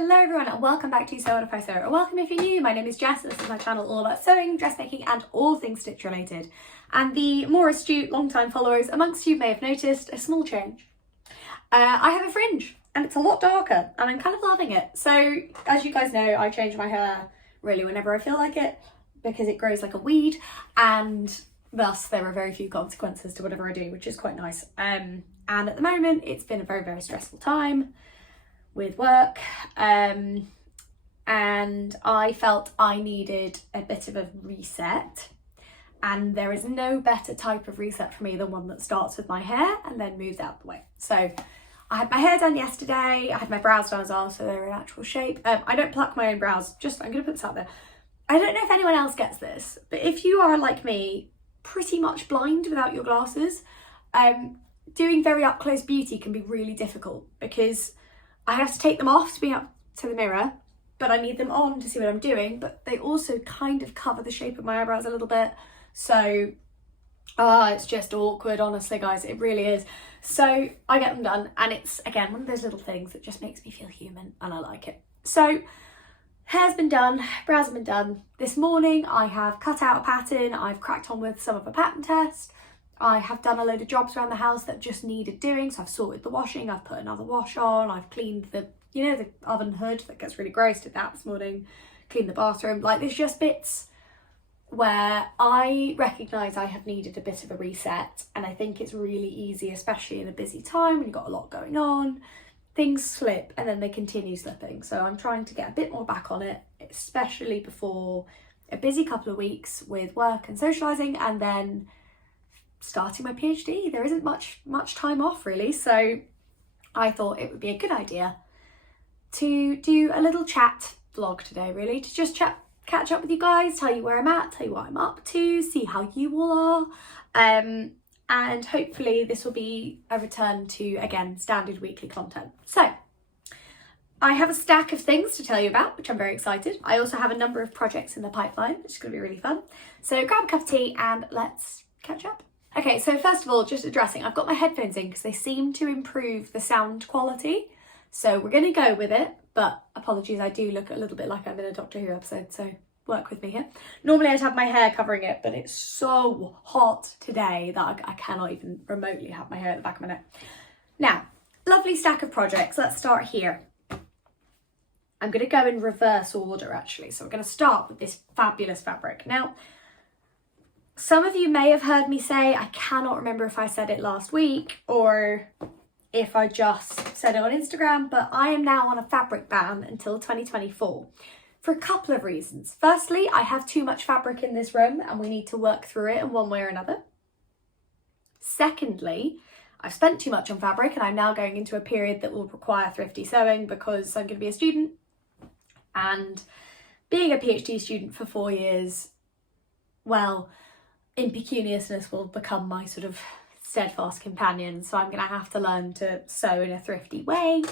Hello everyone and welcome back to Sew What If I Sew, or welcome if you're new. My name is Jess and this is my channel all about sewing, dressmaking and all things stitch related. And the more astute long-time followers amongst you may have noticed a small change. I have a fringe and it's a lot darker and I'm kind of loving it. So as you guys know, I change my hair really whenever I feel like it because it grows like a weed, and thus there are very few consequences to whatever I do, which is quite nice. And at the moment it's been a very, very stressful time with work, and I felt I needed a bit of a reset, and there is no better type of reset for me than one that starts with my hair and then moves out the way. So I had my hair done yesterday, I had my brows done as well, so they're in actual shape. I don't pluck my own brows, I'm gonna put this out there. I don't know if anyone else gets this, but if you are like me, pretty much blind without your glasses, doing very up close beauty can be really difficult because I have to take them off to be up to the mirror, but I need them on to see what I'm doing, but they also kind of cover the shape of my eyebrows a little bit. So, it's just awkward, honestly, guys, it really is. So I get them done, and it's, again, one of those little things that just makes me feel human, and I like it. So, hair's been done, brows have been done. This morning I have cut out a pattern, I've cracked on with some of a pattern test. I have done a load of jobs around the house that just needed doing, so I've sorted the washing, I've put another wash on, I've cleaned the, the oven hood that gets really gross, did that this morning, cleaned the bathroom. Like, there's just bits where I recognise I have needed a bit of a reset, and I think it's really easy, especially in a busy time when you've got a lot going on, things slip and then they continue slipping. So I'm trying to get a bit more back on it, especially before a busy couple of weeks with work and socialising, and then starting my PhD. There isn't much time off really, so I thought it would be a good idea to do a little chat vlog today, really, to just catch up with you guys, tell you where I'm at, tell you what I'm up to, see how you all are, and hopefully this will be a return to, again, standard weekly content. So I have a stack of things to tell you about, which I'm very excited. I also have a number of projects in the pipeline, which is going to be really fun. So grab a cup of tea and let's catch up. Okay, so first of all, just addressing, I've got my headphones in because they seem to improve the sound quality. So we're going to go with it, but apologies, I do look a little bit like I'm in a Doctor Who episode, so work with me here. Normally I'd have my hair covering it, but it's so hot today that I cannot even remotely have my hair at the back of my neck. Now, lovely stack of projects. Let's start here. I'm going to go in reverse order, actually. So we're going to start with this fabulous fabric. Now, some of you may have heard me say, I cannot remember if I said it last week or if I just said it on Instagram, but I am now on a fabric ban until 2024 for a couple of reasons. Firstly, I have too much fabric in this room and we need to work through it in one way or another. Secondly, I've spent too much on fabric and I'm now going into a period that will require thrifty sewing because I'm going to be a student, and being a PhD student for 4 years, well, impecuniousness will become my sort of steadfast companion, so I'm going to have to learn to sew in a thrifty way.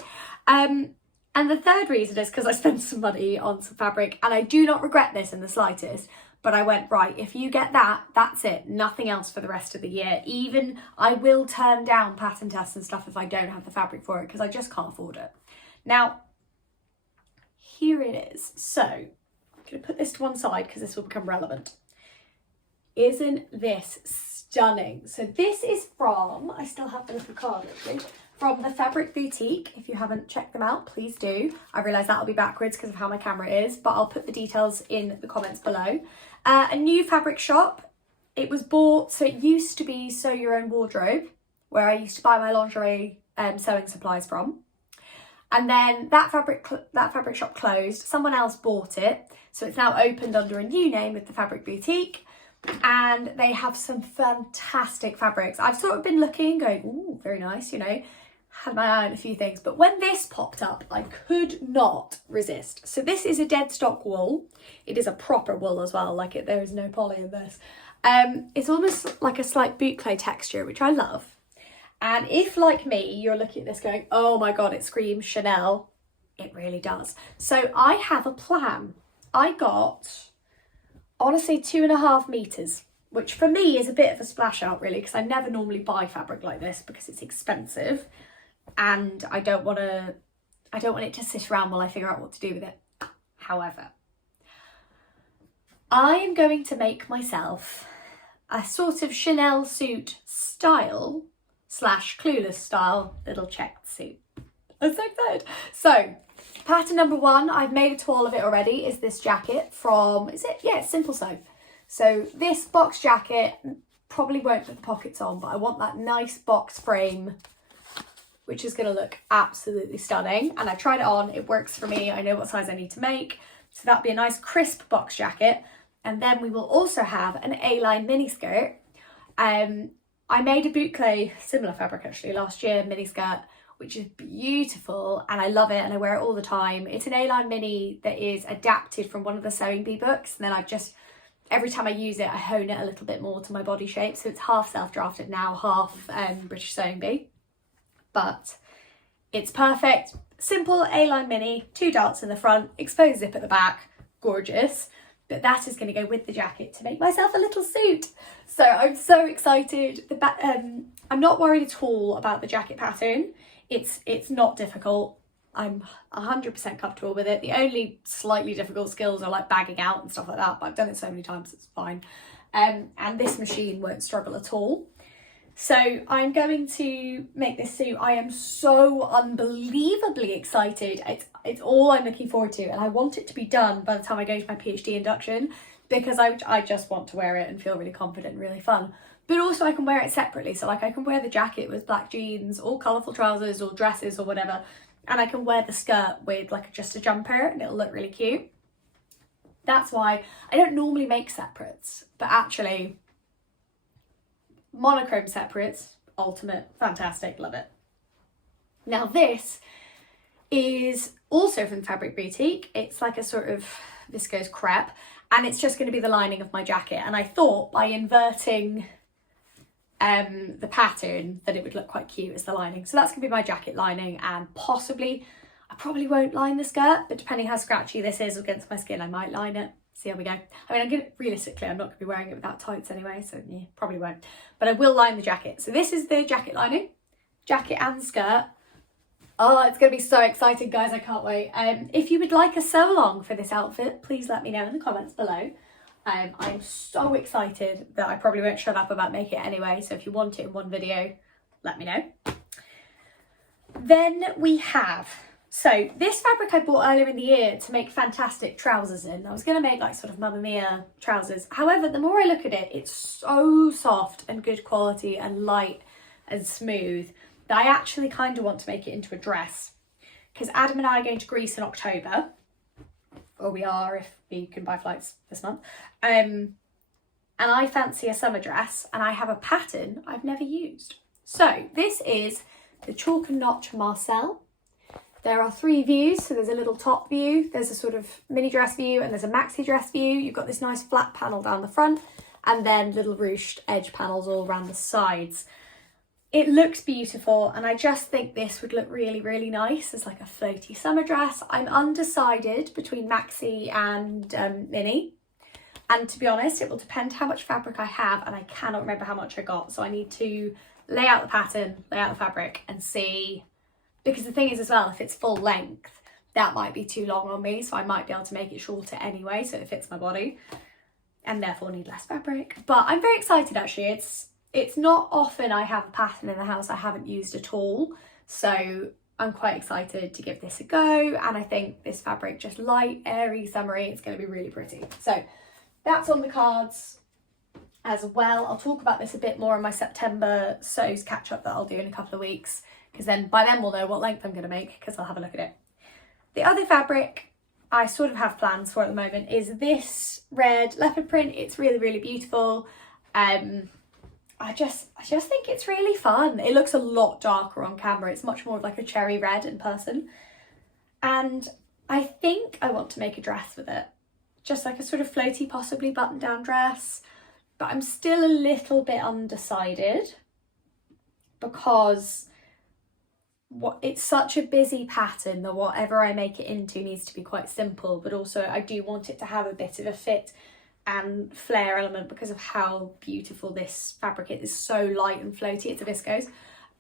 And the third reason is because I spent some money on some fabric, and I do not regret this in the slightest, but I went, right, if you get that, that's it, nothing else for the rest of the year. Even I will turn down pattern tests and stuff if I don't have the fabric for it, because I just can't afford it. Now, here it is. So I'm going to put this to one side because this will become relevant. Isn't this stunning? So this is from, I still have the little card actually, from the Fabric Boutique. If you haven't checked them out, please do. I realise that'll be backwards because of how my camera is, but I'll put the details in the comments below. A new fabric shop. It was bought, so it used to be Sew Your Own Wardrobe, where I used to buy my lingerie sewing supplies from. And then that fabric shop closed, someone else bought it, so it's now opened under a new name with the Fabric Boutique, and they have some fantastic fabrics. I've sort of been looking, going, ooh, very nice, had my eye on a few things, but when this popped up, I could not resist. So this is a dead stock wool. It is a proper wool as well, there is no poly in this. It's almost like a slight boucle texture, which I love. And if, like me, you're looking at this going, oh my God, it screams Chanel, it really does. So I have a plan. I got, honestly, 2.5 meters, which for me is a bit of a splash out really, because I never normally buy fabric like this because it's expensive and I don't want to I don't want it to sit around while I figure out what to do with it. However, I am going to make myself a sort of Chanel suit style / clueless style little checked suit. I'm so excited. So pattern number 1, I've made a tool of it already, is this jacket from, it's Simple Sew. So this box jacket probably won't put the pockets on, but I want that nice box frame, which is going to look absolutely stunning. And I tried it on, it works for me. I know what size I need to make. So that'll be a nice crisp box jacket. And then we will also have an A-line mini skirt. I made a boucle, similar fabric actually, last year, mini skirt, which is beautiful and I love it and I wear it all the time. It's an A-line mini that is adapted from one of the Sewing Bee books, and then I've just, every time I use it, I hone it a little bit more to my body shape. So it's half self-drafted now, half British Sewing Bee. But it's perfect. Simple A-line mini, 2 darts in the front, exposed zip at the back, gorgeous. But that is going to go with the jacket to make myself a little suit. So I'm so excited. I'm not worried at all about the jacket pattern. It's not difficult. I'm 100% comfortable with it. The only slightly difficult skills are like bagging out and stuff like that, but I've done it so many times, it's fine. And this machine won't struggle at all. So I'm going to make this suit. I am so unbelievably excited. It's all I'm looking forward to, and I want it to be done by the time I go to my PhD induction, because I just want to wear it and feel really confident and really fun. But also I can wear it separately. So like I can wear the jacket with black jeans or colourful trousers or dresses or whatever, and I can wear the skirt with like just a jumper and it'll look really cute. That's why I don't normally make separates, but actually monochrome separates, ultimate, fantastic, love it. Now this is also from Fabric Boutique. It's like a sort of viscose crepe, and it's just going to be the lining of my jacket. And I thought by inverting the pattern that it would look quite cute as the lining. So that's going to be my jacket lining, and possibly, I probably won't line the skirt, but depending how scratchy this is against my skin, I might line it. See how we go. I mean, realistically, I'm not going to be wearing it without tights anyway, so yeah, probably won't. But I will line the jacket. So this is the jacket lining, jacket and skirt. Oh, it's going to be so exciting, guys. I can't wait. If you would like a sew along for this outfit, please let me know in the comments below. I'm so excited that I probably won't shut up about making it anyway. So if you want it in one video, let me know. Then we have, so this fabric I bought earlier in the year to make fantastic trousers in. I was going to make like sort of Mamma Mia trousers. However, the more I look at it, it's so soft and good quality and light and smooth that I actually kind of want to make it into a dress, because Adam and I are going to Greece in October, or we are if we can buy flights this month, and I fancy a summer dress, and I have a pattern I've never used. So this is the Chalk and Notch Marcel. There are 3 views, so there's a little top view, there's a sort of mini dress view, and there's a maxi dress view. You've got this nice flat panel down the front, and then little ruched edge panels all around the sides. It looks beautiful, and I just think this would look really, really nice as like a floaty summer dress. I'm undecided between maxi and mini, and to be honest, it will depend how much fabric I have, and I cannot remember how much I got, so I need to lay out the pattern, lay out the fabric, and see, because the thing is as well, if it's full length, that might be too long on me, so I might be able to make it shorter anyway, so it fits my body, and therefore need less fabric. But I'm very excited actually. It's not often I have a pattern in the house I haven't used at all, so I'm quite excited to give this a go, and I think this fabric, just light, airy, summery, it's going to be really pretty. So that's on the cards as well. I'll talk about this a bit more in my September sews catch up that I'll do in a couple of weeks, because then by then we'll know what length I'm going to make, because I'll have a look at it. The other fabric I sort of have plans for at the moment is this red leopard print. It's really, really beautiful. I just think it's really fun. It looks a lot darker on camera. It's much more of like a cherry red in person. And I think I want to make a dress with it. Just like a sort of floaty, possibly button down dress. But I'm still a little bit undecided, because it's such a busy pattern that whatever I make it into needs to be quite simple. But also I do want it to have a bit of a fit and flare element because of how beautiful this fabric is. It's so light and floaty, it's a viscose.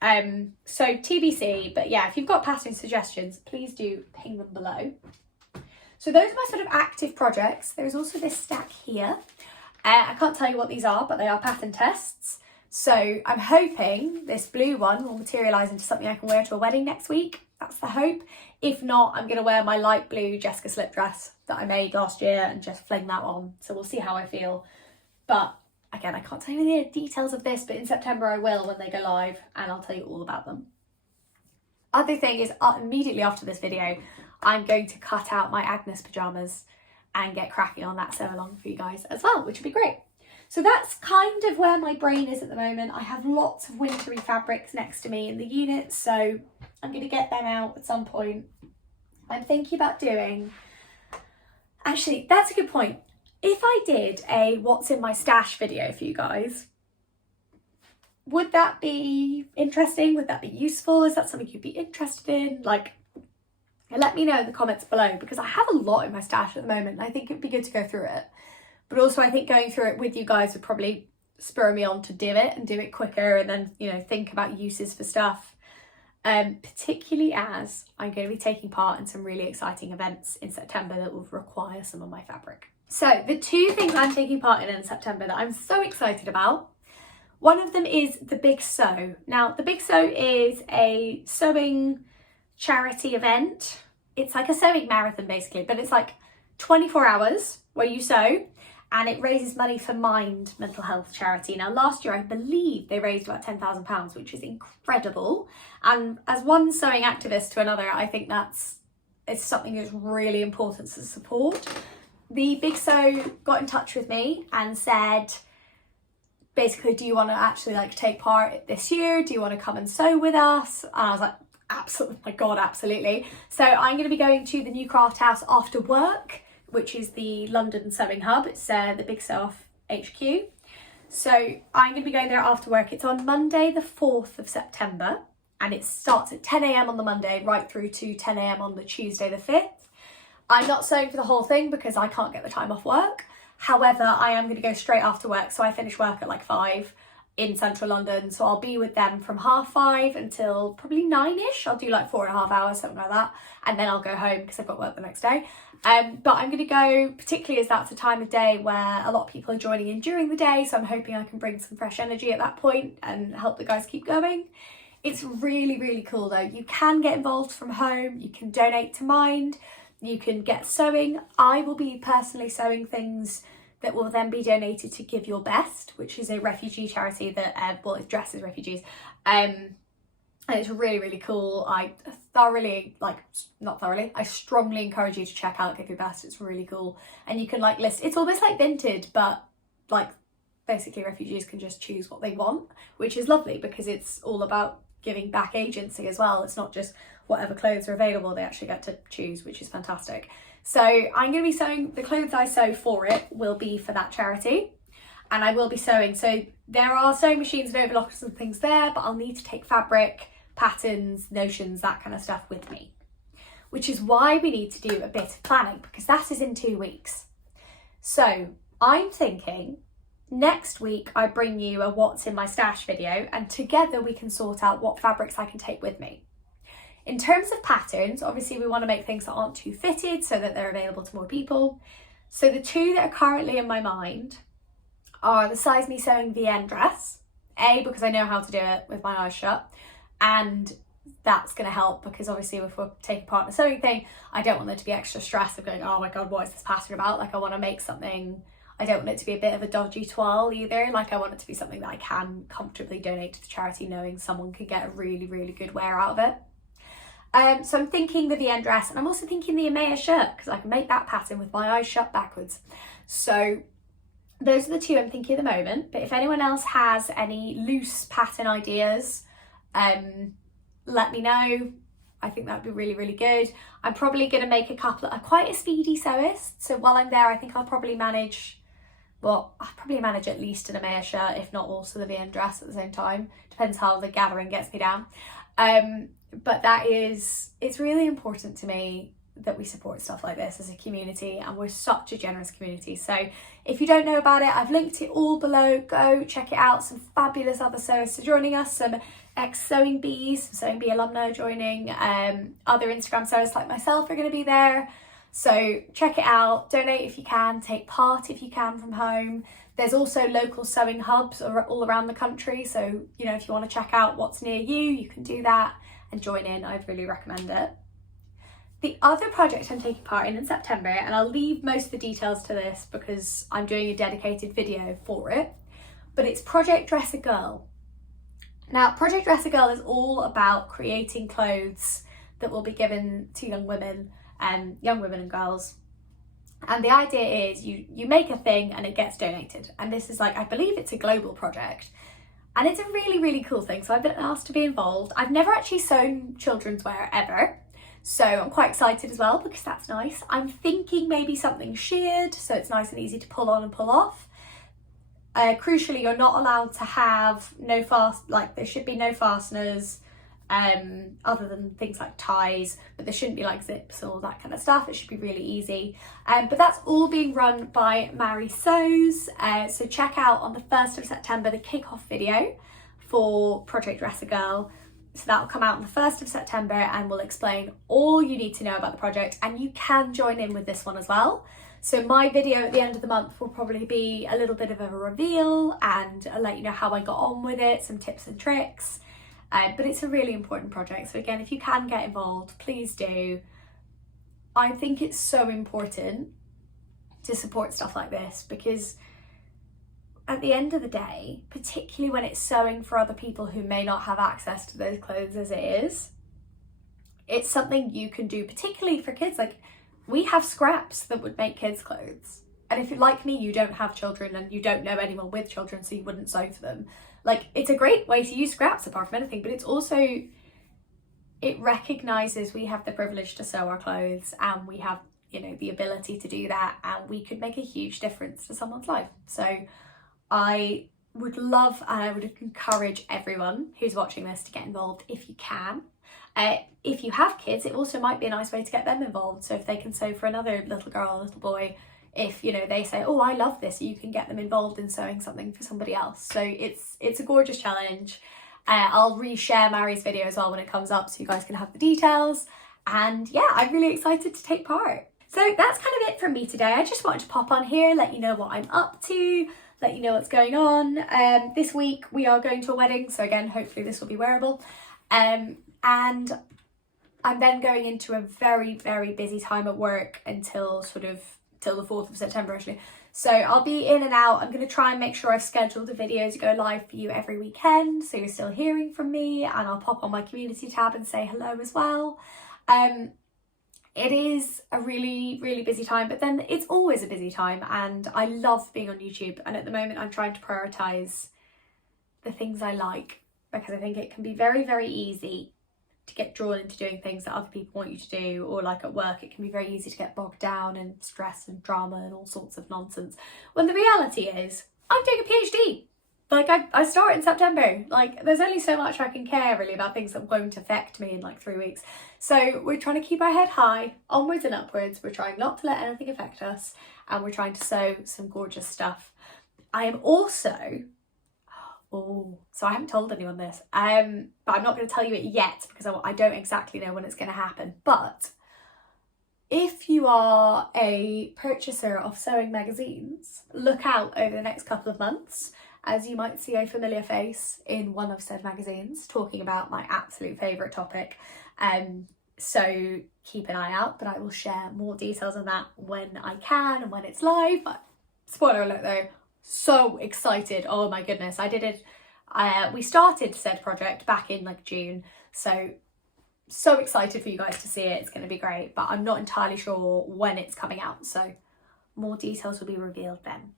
So TBC, but yeah, if you've got pattern suggestions, please do ping them below. So those are my sort of active projects. There's also this stack here. I can't tell you what these are, but they are pattern tests. So I'm hoping this blue one will materialise into something I can wear to a wedding next week. That's the hope. If not, I'm going to wear my light blue Jessica slip dress that I made last year and just fling that on. So we'll see how I feel. But again, I can't tell you the details of this, but in September I will when they go live, and I'll tell you all about them. Other thing is, immediately after this video, I'm going to cut out my Agnes pyjamas and get cracking on that sew along for you guys as well, which would be great. So that's kind of where my brain is at the moment. I have lots of wintry fabrics next to me in the unit, so I'm going to get them out at some point. I'm thinking about doing... Actually, that's a good point. If I did a what's in my stash video for you guys, would that be interesting? Would that be useful? Is that something you'd be interested in? Like, let me know in the comments below, because I have a lot in my stash at the moment and I think it'd be good to go through it. But also I think going through it with you guys would probably spur me on to do it and do it quicker, and then, you know, think about uses for stuff. Particularly as I'm going to be taking part in some really exciting events in September that will require some of my fabric. So the two things I'm taking part in September that I'm so excited about, one of them is the Big Sew. Now, the Big Sew is a sewing charity event. It's like a sewing marathon basically, but it's like 24 hours where you sew, and it raises money for Mind mental health charity. Now, last year I believe they raised about £10,000, which is incredible. And as one sewing activist to another, I think it's something that's really important to support. The Big Sew got in touch with me and said, basically, do you want to actually like take part this year? Do you want to come and sew with us? And I was like, absolutely, my God, absolutely. So I'm going to be going to the New Craft House after work, which is the London sewing hub. It's the Big Sew HQ. So I'm going to be going there after work. It's on Monday the 4th of September, and it starts at 10 AM on the Monday right through to 10 AM on the Tuesday the 5th. I'm not sewing for the whole thing because I can't get the time off work. However, I am going to go straight after work. So I finish work at like 5 in central London. So I'll be with them from 5:30 until probably 9ish. I'll do like 4.5 hours, something like that. And then I'll go home because I've got work the next day. But I'm going to go, particularly as that's a time of day where a lot of people are joining in during the day. So I'm hoping I can bring some fresh energy at that point and help the guys keep going. It's really, really cool though. You can get involved from home. You can donate to Mind. You can get sewing. I will be personally sewing things that will then be donated to Give Your Best, which is a refugee charity that, well, it dresses refugees. And it's really, really cool. I strongly encourage you to check out Give Your Best. It's really cool. And you can like list, it's almost like Vinted, but like basically refugees can just choose what they want, which is lovely because it's all about giving back agency as well. It's not just whatever clothes are available, they actually get to choose, which is fantastic. So I'm going to be sewing, the clothes I sew for it will be for that charity, and I will be sewing. So there are sewing machines and overlockers and things there, but I'll need to take fabric, patterns, notions, that kind of stuff with me, which is why we need to do a bit of planning, because that is in 2 weeks. So I'm thinking next week I bring you a what's in my stash video, and together we can sort out what fabrics I can take with me. In terms of patterns, obviously we want to make things that aren't too fitted so that they're available to more people. So the two that are currently in my mind are the Size Me Sewing VN dress. A, because I know how to do it with my eyes shut, and that's going to help because obviously if we're taking part in a sewing thing, I don't want there to be extra stress of going, oh my God, what is this pattern about? Like I want to make something, I don't want it to be a bit of a dodgy toile either. Like I want it to be something that I can comfortably donate to the charity knowing someone could get a really, really good wear out of it. So I'm thinking the VN dress, and I'm also thinking the Emea shirt because I can make that pattern with my eyes shut backwards. So those are the two I'm thinking at the moment. But if anyone else has any loose pattern ideas, let me know. I think that would be really, really good. I'm probably going to make a couple. I'm quite a speedy sewist, so while I'm there, I think I'll probably manage. Well, I'll probably manage at least an Emea shirt, if not also the VN dress at the same time. Depends how the gathering gets me down. But it's really important to me that we support stuff like this as a community, and we're such a generous community. So if you don't know about it, I've linked it all below. Go check it out. Some fabulous other sewers joining us, some ex-sewing bees, some sewing bee alumni joining, other Instagram sewers like myself are going to be there. So check it out, donate if you can, take part if you can from home. There's also local sewing hubs all around the country, so you know, if you want to check out what's near you, you can do that and join in. I'd really recommend it. The other project I'm taking part in September, and I'll leave most of the details to this because I'm doing a dedicated video for it, but it's Project Dress a Girl. Now, Project Dress a Girl is all about creating clothes that will be given to young women and girls. And the idea is you make a thing and it gets donated. And this is like, I believe it's a global project. And it's a really, really cool thing. So I've been asked to be involved. I've never actually sewn children's wear ever. So I'm quite excited as well because that's nice. I'm thinking maybe something sheared, so it's nice and easy to pull on and pull off. Crucially, you're not allowed to have there should be no fasteners, other than things like ties, but there shouldn't be like zips or that kind of stuff. It should be really easy. But that's all being run by Mary Sews. So check out on the 1st of September the kickoff video for Project Dress a Girl. So that will come out on the 1st of September and will explain all you need to know about the project, and you can join in with this one as well. So my video at the end of the month will probably be a little bit of a reveal and I'll let you know how I got on with it, some tips and tricks. But it's a really important project. So again, if you can get involved, please do. I think it's so important to support stuff like this because at the end of the day, particularly when it's sewing for other people who may not have access to those clothes as it is, it's something you can do, particularly for kids. Like, we have scraps that would make kids' clothes. And if you're like me, you don't have children and you don't know anyone with children, so you wouldn't sew for them. Like, it's a great way to use scraps apart from anything, but it's also, it recognises we have the privilege to sew our clothes and we have, you know, the ability to do that, and we could make a huge difference to someone's life. So I would love and I would encourage everyone who's watching this to get involved if you can. If you have kids, it also might be a nice way to get them involved. So if they can sew for another little girl or little boy, if, you know, they say, oh, I love this, you can get them involved in sewing something for somebody else. So it's a gorgeous challenge. I'll reshare Mary's video as well when it comes up so you guys can have the details. And yeah, I'm really excited to take part. So that's kind of it from me today. I just wanted to pop on here, let you know what I'm up to, let you know what's going on. This week we are going to a wedding, so again, hopefully this will be wearable. And I'm then going into a very, very busy time at work till the 4th of September actually. So I'll be in and out. I'm going to try and make sure I've scheduled a video to go live for you every weekend, so you're still hearing from me, and I'll pop on my community tab and say hello as well. It is a really, really busy time, but then it's always a busy time, and I love being on YouTube. And at the moment I'm trying to prioritise the things I like, because I think it can be very, very easy to get drawn into doing things that other people want you to do, or like at work it can be very easy to get bogged down in stress and drama and all sorts of nonsense, when the reality is I'm doing a PhD. Like, I start in September. Like, there's only so much I can care really about things that won't affect me in like 3 weeks. So we're trying to keep our head high, onwards and upwards. We're trying not to let anything affect us, and we're trying to sew some gorgeous stuff. I am also, so I haven't told anyone this, but I'm not going to tell you it yet because I don't exactly know when it's going to happen. But if you are a purchaser of sewing magazines, look out over the next couple of months, as you might see a familiar face in one of said magazines talking about my absolute favourite topic. So keep an eye out, but I will share more details on that when I can and when it's live. But spoiler alert though, so excited. Oh my goodness, I did it. We started said project back in like June, so excited for you guys to see it. It's going to be great, but I'm not entirely sure when it's coming out, so more details will be revealed then.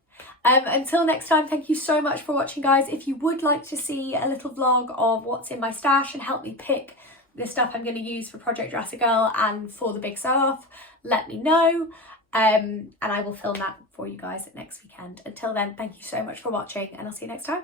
Until next time, thank you so much for watching, guys. If you would like to see a little vlog of what's in my stash and help me pick the stuff I'm going to use for Project Dress a Girl and for the big sew off, let me know, and I will film that for you guys next weekend. Until then, thank you so much for watching, and I'll see you next time.